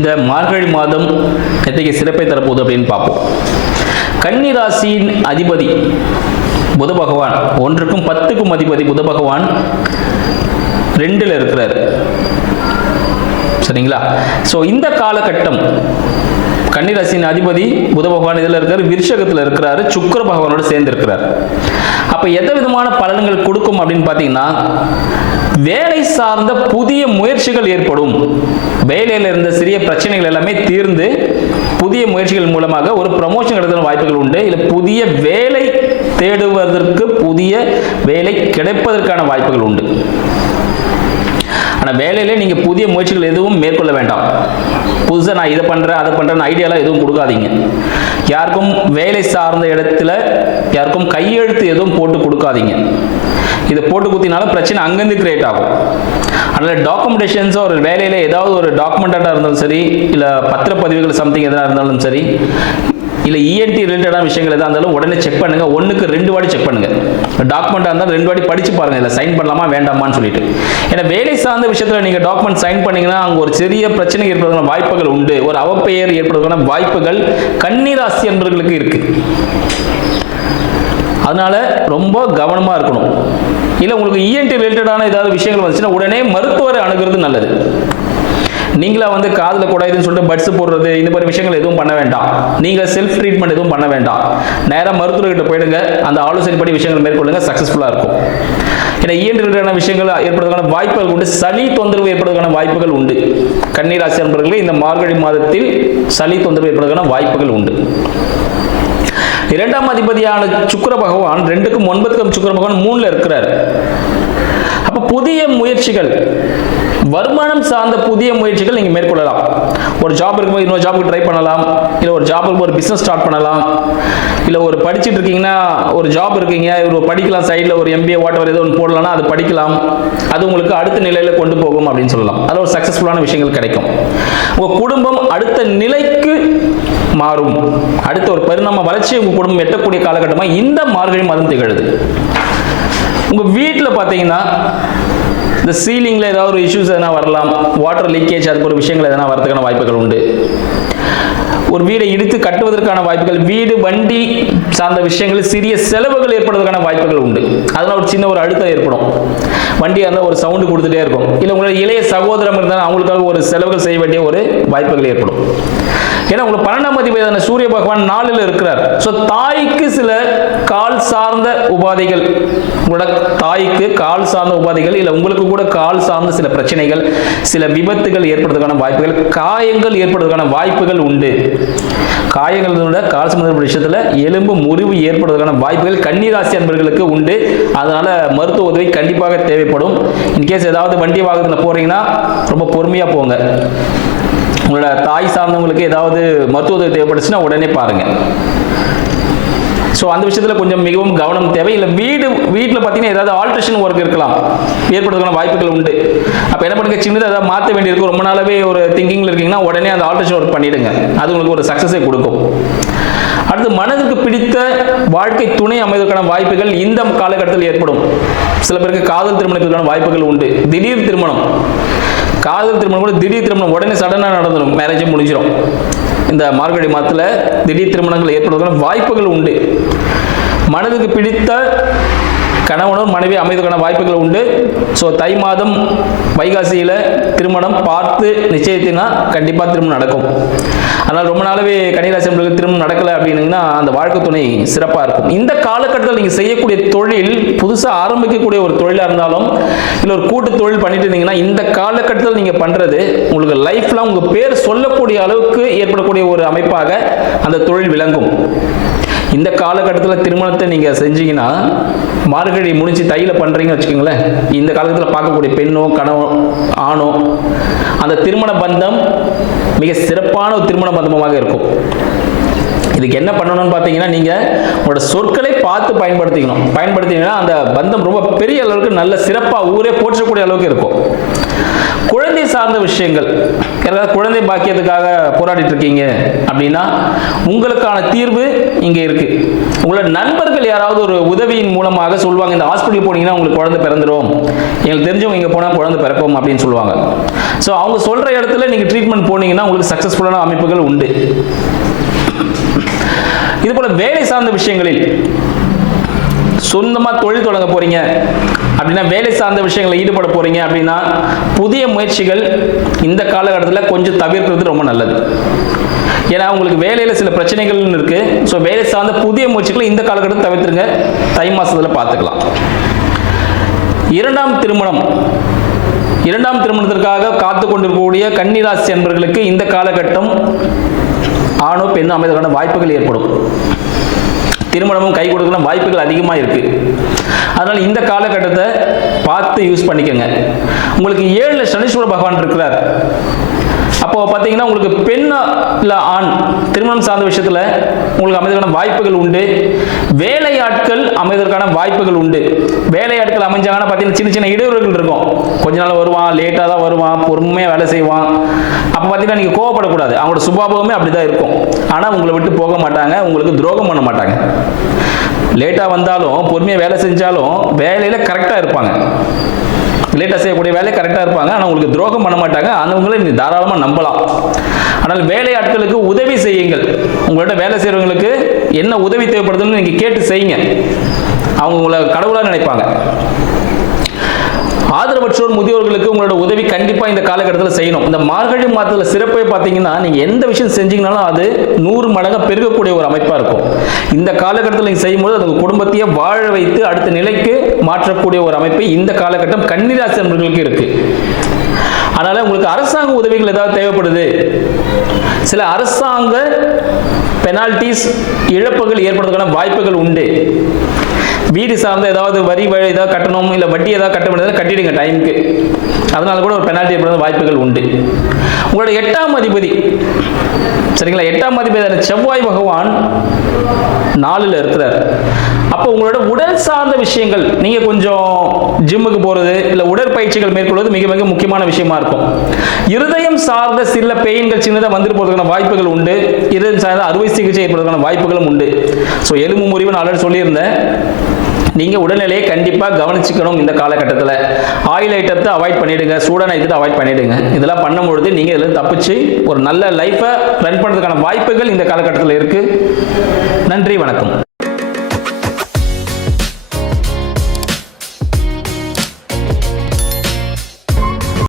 இந்த மார்கழி மாதம் எத்தகைய சிறப்பை தரப்போகுது அப்படின்னு பார்ப்போம். கன்னி ராசியின் அதிபதி புத பகவான், 1க்கும் 10க்கும் அதிபதி புத பகவான் 2ல் இருக்கிறார். சரிங்களா? ஸோ இந்த காலகட்டம் கன்னிராசியின் அதிபதி புத பகவான் இதில் இருக்காரு, விருஷகத்தில் இருக்கிறாரு, சுக்கிர பகவானோட சேர்ந்து இருக்கிறார். அப்போ எந்த விதமான பலன்கள் கொடுக்கும் அப்படின்னு பார்த்தீங்கன்னா, வேலை சார்ந்த புதிய முயற்சிகள் ஏற்படும். வேலையில் இருந்த சிறிய பிரச்சனைகள் எல்லாமே தீர்ந்து புதிய முயற்சிகள் மூலமாக ஒரு ப்ரமோஷன் கிடைக்கிற வாய்ப்புகள் உண்டு. இல்லை புதிய வேலை தேடுவதற்கு, புதிய வேலை கிடைப்பதற்கான வாய்ப்புகள் உண்டு. ஆனால் வேலையிலே நீங்கள் புதிய முயற்சிகள் எதுவும் மேற்கொள்ள வேண்டாம். புதுசாக நான் இதை பண்ணுறேன் அதை பண்ணுறேன்னு ஐடியாலாம் எதுவும் கொடுக்காதீங்க. யாருக்கும் வேலை சார்ந்த இடத்துல யாருக்கும் கையெழுத்து எதுவும் போட்டு கொடுக்காதீங்க. இதை போட்டு குத்தினால பிரச்சனை அங்கேருந்து கிரியேட் ஆகும். அதனால் டாக்குமெண்டேஷன்ஸோ ஒரு வேலையில் ஏதாவது ஒரு டாக்குமெண்ட்டாக இருந்தாலும் சரி, இல்லை பத்திரப்பதிவுகள் சம்திங் எதாக இருந்தாலும் சரி, இல்லை இஎன்டி ரிலேட்டடான விஷயங்கள் எதாக இருந்தாலும் உடனே செக் பண்ணுங்க. 1க்கு 2 வாட்டி செக் பண்ணுங்க. டாக்குமெண்ட்டாக இருந்தால் 2 வாட்டி படிச்சு பாருங்க, இல்லை சைன் பண்ணலாமா வேண்டாமான்னு சொல்லிட்டு. ஏன்னா வேலை சார்ந்த விஷயத்தில் நீங்கள் டாக்குமெண்ட் சைன் பண்ணீங்கன்னா அங்கே ஒரு சிறிய பிரச்சனை ஏற்படுவதற்கான வாய்ப்புகள் உண்டு. ஒரு அவப்பெயர் ஏற்படுவதற்கான வாய்ப்புகள் கன்னிராசி என்பவர்களுக்கு இருக்கு. அதனால ரொம்ப கவனமாக இருக்கணும். இல்லை உங்களுக்கு இஎன்டி ரிலேட்டடான ஏதாவது விஷயங்கள் வந்துச்சுன்னா உடனே மருத்துவரை அணுகிறது நல்லது. நீங்களா வந்து காதில் குடாயுதுன்னு சொல்லிட்டு பட்ஸ் போடுறது இந்த மாதிரி விஷயங்கள் எதுவும் பண்ண வேண்டாம். நீங்கள் செல்ஃப் ட்ரீட்மெண்ட் எதுவும் பண்ண வேண்டாம். நேராக மருத்துவர்கிட்ட போயிடுங்க, அந்த ஆலோசனைப்படி விஷயங்கள் மேற்கொள்ளுங்க, சக்ஸஸ்ஃபுல்லாக இருக்கும். ஏன்னா இஎன்டி ரிலேட்டடான விஷயங்கள் ஏற்படுவதற்கான வாய்ப்புகள் உண்டு. சளி தொந்தரவு ஏற்படுவதற்கான வாய்ப்புகள் உண்டு. கன்னிராசி நண்பர்களே, இந்த மார்கழி மாதத்தில் சளி தொந்தரவு ஏற்படுவதற்கான வாய்ப்புகள் உண்டு. 2ஆம் அதிபதியான சுக்கிர பகவான் 2க்கும் 9க்கும் சுக்கிர பகவான் 3ல் இருக்கிறார். அப்போ புதிய முயற்சிகள், வருமானம் சார்ந்த புதிய முயற்சிகள் நீங்கள் மேற்கொள்ளலாம். ஒரு ஜாப் இருக்கும்போது இன்னொரு ஜாபுக்கு ட்ரை பண்ணலாம். இல்லை ஒரு ஜாப் இருக்கும்போது ஒரு பிஸ்னஸ் ஸ்டார்ட் பண்ணலாம். இல்லை ஒரு படிச்சுட்டு இருக்கீங்கன்னா ஒரு ஜாப் இருக்கீங்க, ஒரு படிக்கலாம், சைடில் ஒரு MBA வாட்டவர் ஏதோ ஒன்று போடலாம்னா அது படிக்கலாம். அது உங்களுக்கு அடுத்த நிலையில் கொண்டு போகும் அப்படின்னு சொல்லலாம். அதில் ஒரு சக்ஸஸ்ஃபுல்லான விஷயங்கள் கிடைக்கும். உங்கள் குடும்பம் அடுத்த நிலைக்கு மாறும். அடுத்த ஒரு பரிணாம வளர்ச்சி உங்கள் குடும்பம் எட்டக்கூடிய காலகட்டமாக இந்த மார்கழி மாதம் திகழுது. உங்கள் வீட்டில் பார்த்தீங்கன்னா இந்த சீலிங்கில் ஏதாவது ஒரு இஷ்யூஸ் எதனா வரலாம். வாட்டர் லீக்கேஜ், அது போன்ற விஷயங்கள் எதனா வரதுக்கான வாய்ப்புகள் உண்டு. ஒரு வீடை இடித்து கட்டுவதற்கான வாய்ப்புகள், வீடு வண்டி சார்ந்த விஷயங்கள் சிறிய செலவுகள் ஏற்படுவதற்கான வாய்ப்புகள் உண்டு. அதனால் ஒரு சின்ன ஒரு அழுத்தம் ஏற்படும். வண்டியாக இருந்தால் ஒரு சவுண்டு கொடுத்துட்டே இருக்கும். இல்லை உங்களோட இளைய சகோதரம் இருந்தால் அவங்களுக்காக ஒரு செலவுகள் செய்ய வேண்டிய ஒரு வாய்ப்புகள் ஏற்படும். ஏன்னா உங்களுக்கு 12ஆம் அதிபதியான சூரிய பகவான் 4ல் இருக்கிறார். ஸோ தாய்க்கு சில கால் சார்ந்த உபாதைகள், உங்களோட தாய்க்கு கால் சார்ந்த உபாதைகள், இல்லை உங்களுக்கு கூட கால் சார்ந்த சில பிரச்சனைகள், சில விபத்துகள் ஏற்படுவதற்கான வாய்ப்புகள், காயங்கள் ஏற்படுவதற்கான வாய்ப்புகள் உண்டு. காயங்களோட கால் சம்பந்தப்பட்ட விஷயத்தில் எலும்பு முறிவு ஏற்படுவதற்கான வாய்ப்புகள் கன்னிராசி அன்பர்களுக்கு உண்டு. அதனால மருத்துவ உதவி கண்டிப்பாக தேவைப்படும். இன்கேஸ் ஏதாவது வண்டி வாகனத்தில் போறீங்கன்னா ரொம்ப பொறுமையாக போங்க. உங்களோட தாய் சார்ந்தவங்களுக்கு ஏதாவது மருத்துவ உதவி தேவைப்பட்டுச்சுன்னா உடனே பாருங்க. ஸோ அந்த விஷயத்தில் கொஞ்சம் மிகவும் கவனம் தேவை. இல்லை வீட்டில் பார்த்தீங்கன்னா ஏதாவது ஆல்ட்ரேஷன் ஒர்க் இருக்கலாம், ஏற்படுறதுக்கான வாய்ப்புகள் உண்டு. அப்போ என்ன பண்ணுங்க, சின்னதாக ஏதாவது மாற்ற வேண்டியிருக்கும், ரொம்ப நாளாவே ஒரு திங்கிங்கில் இருக்கீங்கன்னா உடனே அந்த ஆல்ட்ரேஷன் ஒர்க் பண்ணிடுங்க. அது உங்களுக்கு ஒரு சக்ஸஸை கொடுக்கும். அடுத்து, மனதுக்கு பிடித்த வாழ்க்கை துணை அமைவதற்கான வாய்ப்புகள் இந்த காலகட்டத்தில் ஏற்படும். சில பேருக்கு காதல் திருமணத்துக்கான வாய்ப்புகள் உண்டு. திடீர் திருமணம், காதல் திருமணம் கூட திடீர் திருமணம் உடனே சடனாக நடந்துடும், மேரேஜே முடிஞ்சிடும். இந்த மார்கழி மாதத்தில் திடீர் திருமணங்கள் ஏற்படுவதற்கான வாய்ப்புகள் உண்டு. மனதுக்கு பிடித்த கணவனும் மனைவி அமைவதற்கான வாய்ப்புகள் உண்டு. ஸோ தை மாதம் வைகாசியில் திருமணம் பார்த்து நிச்சயத்தினா கண்டிப்பாக திருமணம் நடக்கும். அதனால் ரொம்ப நாளாவே கன்னிராசி நண்பர்களுக்கு திருமணம் நடக்கலை அப்படின்னீங்கன்னா அந்த வாழ்க்கை துணை சிறப்பாக இருக்கும். இந்த காலகட்டத்தில் நீங்கள் செய்யக்கூடிய தொழில், புதுசாக ஆரம்பிக்கக்கூடிய ஒரு தொழிலாக இருந்தாலும் இல்லை ஒரு கூட்டு தொழில் பண்ணிட்டு இருந்தீங்கன்னா இந்த காலகட்டத்தில் நீங்கள் பண்ணுறது உங்களுக்கு லைஃப்லாம் உங்கள் பேர் சொல்லக்கூடிய அளவுக்கு ஏற்படக்கூடிய ஒரு அமைப்பாக அந்த தொழில் விளங்கும். இந்த காலகட்டத்தில் திருமணத்தை நீங்கள் செஞ்சீங்கன்னா, மார்கழி முடிச்சு தையில் பண்ணுறீங்கன்னு வச்சுக்கோங்களேன், இந்த காலகட்டத்தில் பார்க்கக்கூடிய பெண்ணோ கணவோ ஆணோ அந்த திருமண பந்தம் மிக சிறப்பான ஒரு திருமண பந்தமாக இருக்கும். இதுக்கு என்ன பண்ணணும்னு பார்த்தீங்கன்னா, நீங்கள் உங்களோட சொற்களை பார்த்து பயன்படுத்திங்கன்னா அந்த பந்தம் ரொம்ப பெரிய அளவுக்கு நல்ல சிறப்பாக ஊரே போற்றக்கூடிய அளவுக்கு இருக்கும். குழந்தை சார்ந்த விஷயங்கள், யாராவது குழந்தை பாக்கியத்துக்காக போராடிட்டு இருக்கீங்க அப்படின்னா உங்களுக்கான தீர்வு இங்கே இருக்கு. உங்களோட நண்பர்கள் யாராவது ஒரு உதவியின் மூலமாக சொல்லுவாங்க, இந்த ஹாஸ்பிட்டல் போனீங்கன்னா உங்களுக்கு குழந்தை பிறந்துடும், எங்களுக்கு தெரிஞ்சவங்க இங்கே போனால் குழந்தை பிறக்கும் அப்படின்னு சொல்லுவாங்க. ஸோ அவங்க சொல்ற இடத்துல நீங்க ட்ரீட்மெண்ட் போனீங்கன்னா உங்களுக்கு சக்சஸ்ஃபுல்லான அமைப்புகள் உண்டு. இது போல வேலை சார்ந்த விஷயங்களில் சொந்தமாக தொழில் தொடங்க போறீங்க அப்படின்னா, வேலை சார்ந்த விஷயங்களில் ஈடுபட போறீங்க அப்படின்னா புதிய முயற்சிகள் இந்த காலகட்டத்தில் கொஞ்சம் தவிர்க்கிறது ரொம்ப நல்லது. ஏன்னா உங்களுக்கு வேலையில் சில பிரச்சனைகள் இருக்கு. ஸோ வேலை சார்ந்த புதிய முயற்சிகளை இந்த காலகட்டத்தில் தவிர்த்துருங்க. தை மாசத்துல பார்த்துக்கலாம். இரண்டாம் திருமணத்திற்காக காத்து கொண்டிருக்கக்கூடிய கன்னிராசி என்பவர்களுக்கு இந்த காலகட்டம் ஆணோ பெண்ணோ அமைவதற்கான வாய்ப்புகள் ஏற்படும். திருமணமும் கை கொடுக்கலாம் வாய்ப்புகள் அதிகமாக இருக்கு. அதனால இந்த காலகட்டத்தை பார்த்து யூஸ் பண்ணிக்கோங்க. உங்களுக்கு 7ல் சனீஸ்வர பகவான் இருக்கிறார். அப்போ பார்த்தீங்கன்னா உங்களுக்கு பெண் இல்லை ஆண் திருமணம் சார்ந்த விஷயத்தில் உங்களுக்கு அமைவதற்கான வாய்ப்புகள் உண்டு. வேலையாட்கள் அமைவதற்கான வாய்ப்புகள் உண்டு. வேலையாட்கள் அமைஞ்சாங்கன்னா பார்த்தீங்கன்னா சின்ன சின்ன இடையூறுகள் இருக்கும். கொஞ்ச நாள் வருவான், லேட்டாக தான் வருவான், பொறுமையாக வேலை செய்வான். அப்போ பார்த்தீங்கன்னா நீங்கள் கோவப்படக்கூடாது. அவங்களோட சுபாவமே அப்படி தான் இருக்கும். ஆனால் உங்களை விட்டு போக மாட்டாங்க, உங்களுக்கு துரோகம் பண்ண மாட்டாங்க. லேட்டாக வந்தாலும் பொறுமையாக வேலை செஞ்சாலும் வேலையில் கரெக்டாக இருப்பாங்க. லேட்டாக செய்யக்கூடிய வேலை கரெக்டாக இருப்பாங்க. ஆனால் உங்களுக்கு துரோகம் பண்ண மாட்டாங்க. அவங்கள நீ தாராளமாக நம்பலாம். ஆனால் வேலையாட்களுக்கு உதவி செய்யுங்கள். உங்கள்கிட்ட வேலை செய்கிறவங்களுக்கு என்ன உதவி தேவைப்படுதுன்னு நீங்கள் கேட்டு செய்யுங்க. அவங்க உங்களை கடவுளாக நினைப்பாங்க. ஆதரவற்றோர் முதியோர்களுக்கு உங்களோட உதவி கண்டிப்பாக இந்த காலகட்டத்தில் செய்யணும். இந்த மார்கழி மாதத்தில் சிறப்பை பார்த்தீங்கன்னா நீங்கள் எந்த விஷயம் செஞ்சீங்கனாலும் அது 100 மடங்காக பெருகக்கூடிய ஒரு அமைப்பாக இருக்கும். இந்த காலகட்டத்தில் நீங்கள் செய்யும்போது அது குடும்பத்தையே வாழ வைத்து அடுத்த நிலைக்கு மாற்றக்கூடிய ஒரு அமைப்பு இந்த காலகட்டம் கன்னிராசி நண்பர்களுக்கு இருக்கு. அதனால உங்களுக்கு அரசாங்க உதவிகள் ஏதாவது தேவைப்படுது, சில அரசாங்க பெனால்டிஸ் இழப்புகள் ஏற்படுவதற்கான வாய்ப்புகள் உண்டு. வீடு சார்ந்த ஏதாவது வரி ஏதாவது கட்டணும், இல்லை வட்டி ஏதாவது கட்ட வேண்டியதை கட்டிடுங்க டைமுக்கு. அதனால கூட ஒரு பெனால்ட்டி ஏற்படுற வாய்ப்புகள் உண்டு. உங்களோட 8ஆம் அதிபதி சரிங்களா, 8ஆம் அதிபதி செவ்வாய் பகவான் 4ல் இருக்கிறார். அப்போ உங்களோட உடல் சார்ந்த விஷயங்கள், நீங்க கொஞ்சம் ஜிம்முக்கு போறது இல்லை உடற்பயிற்சிகள் மேற்கொள்வது மிக மிக முக்கியமான விஷயமா இருக்கும். இருதயம் சார்ந்த சில பெயின்கள் சின்னதாக வந்துட்டு போறதுக்கான வாய்ப்புகள் உண்டு. இருதயம் சார்ந்த அறுவை சிகிச்சை ஏற்படுவதற்கான வாய்ப்புகளும் உண்டு. ஸோ எலும்பு முறிவு நான் ஆல்ரெடி சொல்லியிருந்தேன். நீங்க உடல்நிலையை கண்டிப்பா கவனிச்சுக்கணும். இந்த காலகட்டத்தில் ஆயில் ஐட்டத்தை அவாய்ட் பண்ணிடுங்க, சூடான ஐட்டத்தை அவாய்ட் பண்ணிடுங்க. இதெல்லாம் பண்ணும்பொழுது நீங்க இதில் தப்பிச்சு ஒரு நல்ல லைஃபை ரன் பண்ணுறதுக்கான வாய்ப்புகள் இந்த காலகட்டத்தில் இருக்கு. நன்றி, வணக்கம்.